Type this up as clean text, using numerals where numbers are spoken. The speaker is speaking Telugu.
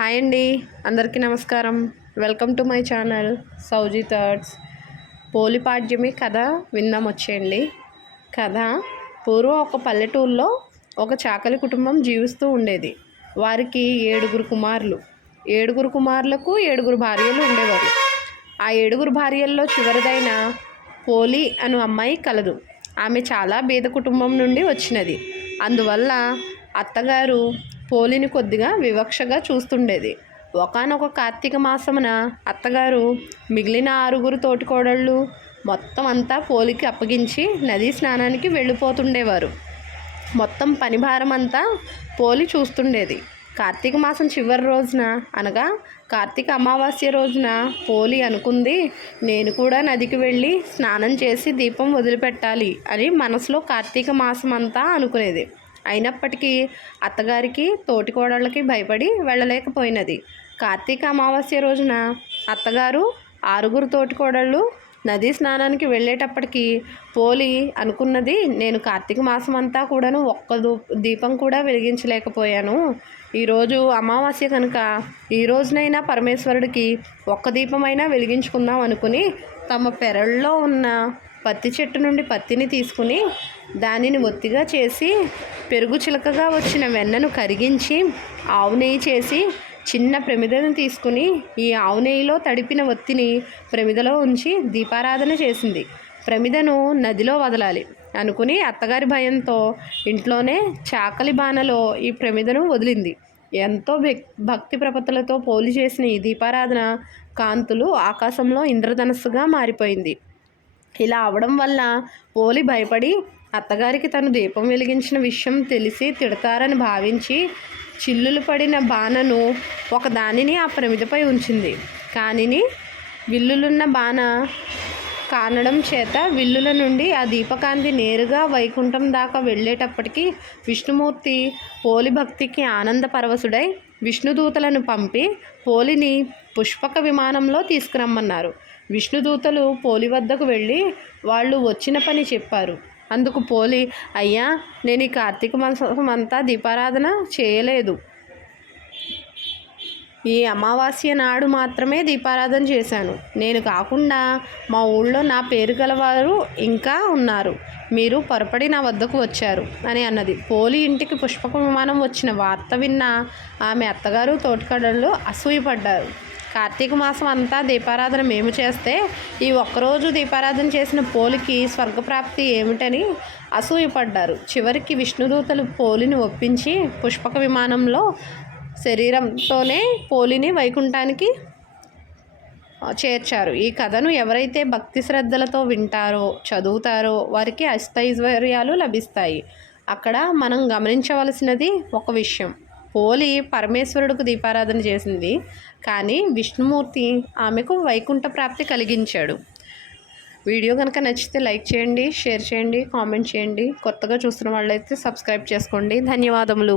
హాయ్ అండి, అందరికీ నమస్కారం. Welcome to my channel Sowji thoughts. Polipadyami కథ విందాం వచ్చేయండి. కథ పూర్వం ఒక పల్లెటూరులో ఒక చాకలి కుటుంబం జీవిస్తూ ఉండేది. వారికి 7 కుమారులు. 7 కుమారులకు 7 భార్యలు ఉండేవారు. ఆ 7 భార్యల్లో చివరిదైన పోలి అను అమ్మాయి కలదు. ఆమె చాలా బీద కుటుంబం నుండి వచ్చినది. అందువల్ల అత్తగారు పోలిని కొద్దిగా వివక్షగా చూస్తుండేది. ఒకానొక కార్తీక మాసమున అత్తగారు మిగిలిన 6 తోటికోడళ్ళు మొత్తం అంతా పోలికి అప్పగించి నదీ స్నానానికి వెళ్ళిపోతుండేవారు. మొత్తం పని భారం అంతా పోలి చూస్తుండేది. కార్తీక మాసం చివరి రోజున అనగా కార్తీక అమావాస్య రోజున పోలి అనుకుంది, నేను కూడా నదికి వెళ్ళి స్నానం చేసి దీపం వదిలిపెట్టాలి అని మనసులో కార్తీక మాసం అంతా అనుకునేది. అయినప్పటికీ అత్తగారికి తోటికోడళ్ళకి భయపడి వెళ్ళలేకపోయినది. కార్తీక అమావాస్య రోజున అత్తగారు 6 తోటికోడళ్ళు నదీ స్నానానికి వెళ్ళేటప్పటికి పోలి అనుకున్నది, నేను కార్తీక మాసం అంతా కూడాను ఒక్క దీపం కూడా వెలిగించలేకపోయాను. ఈరోజు అమావాస్య కనుక ఈ రోజునైనా పరమేశ్వరుడికి ఒక్క దీపమైనా వెలిగించుకుందాం అనుకుని తమ పెరళ్ళలో ఉన్న పత్తి చెట్టు నుండి పత్తిని తీసుకుని దానిని ఒత్తిగా చేసి పెరుగు చిలకగా వచ్చిన వెన్నను కరిగించి ఆవు నెయ్యి చేసి చిన్న ప్రమిదను తీసుకుని ఈ ఆవు నెయ్యిలో తడిపిన ఒత్తిని ప్రమిదలో ఉంచి దీపారాధన చేసింది. ప్రమిదను నదిలో వదలాలి అనుకుని అత్తగారి భయంతో ఇంట్లోనే చాకలి బాణలో ఈ ప్రమిదను వదిలింది. ఎంతో భక్తి ప్రపత్తులతో పోలి చేసిన ఈ దీపారాధన కాంతులు ఆకాశంలో ఇంద్రధనస్సుగా మారిపోయింది. ఇలా అవడం వల్ల పోలి భయపడి అత్తగారికి తను దీపం వెలిగించిన విషయం తెలిసి తిడతారని భావించి చిల్లులు పడిన బాణను ఒక దానిని ఆ ప్రమిదపై ఉంచింది. కానీ విల్లులున్న బాణ కానడం చేత విల్లుల నుండి ఆ దీపకాంతి నేరుగా వైకుంఠం దాకా వెళ్ళేటప్పటికీ విష్ణుమూర్తి పోలి భక్తికి ఆనంద పరవశుడై విష్ణుదూతలను పంపి పోలిని పుష్పక విమానంలో తీసుకురమ్మన్నారు. విష్ణుదూతలు పోలి వద్దకు వెళ్ళి వాళ్ళు వచ్చిన పని చెప్పారు. అందుకు పోలి, అయ్యా, నేను ఈ కార్తీక మాసం అంతా దీపారాధన చేయలేదు. ఈ అమావాస్య నాడు మాత్రమే దీపారాధన చేశాను. నేను కాకుండా మా ఊళ్ళో నా పేరు గలవారు ఇంకా ఉన్నారు. మీరు పొరపడి నా వద్దకు వచ్చారు అని అన్నది. పోలి ఇంటికి పుష్పక విమానం వచ్చిన వార్త విన్న ఆమె అత్తగారు తోటికోడళ్ళు అసూయపడ్డారు. కార్తీక మాసం అంతా దీపారాధన మేము చేస్తే ఈ ఒక్కరోజు దీపారాధన చేసిన పోలికి స్వర్గప్రాప్తి ఏమిటని అసూయపడ్డారు. చివరికి విష్ణుదూతలు పోలిని ఒప్పించి పుష్పక విమానంలో శరీరంతోనే పోలిని వైకుంఠానికి చేర్చారు. ఈ కథను ఎవరైతే భక్తి శ్రద్ధలతో వింటారో చదువుతారో వారికి అష్టైశ్వర్యాలు లభిస్తాయి. అక్కడ మనం గమనించవలసినది ఒక విషయం. పోలి పరమేశ్వరుడికి దీపారాధన చేసింది, కానీ విష్ణుమూర్తి ఆమెకు వైకుంఠ ప్రాప్తి కలిగించాడు. వీడియో కనుక నచ్చితే లైక్ చేయండి, షేర్ చేయండి, కామెంట్ చేయండి. కొత్తగా చూస్తున్న వాళ్ళైతే సబ్స్క్రైబ్ చేసుకోండి. ధన్యవాదములు.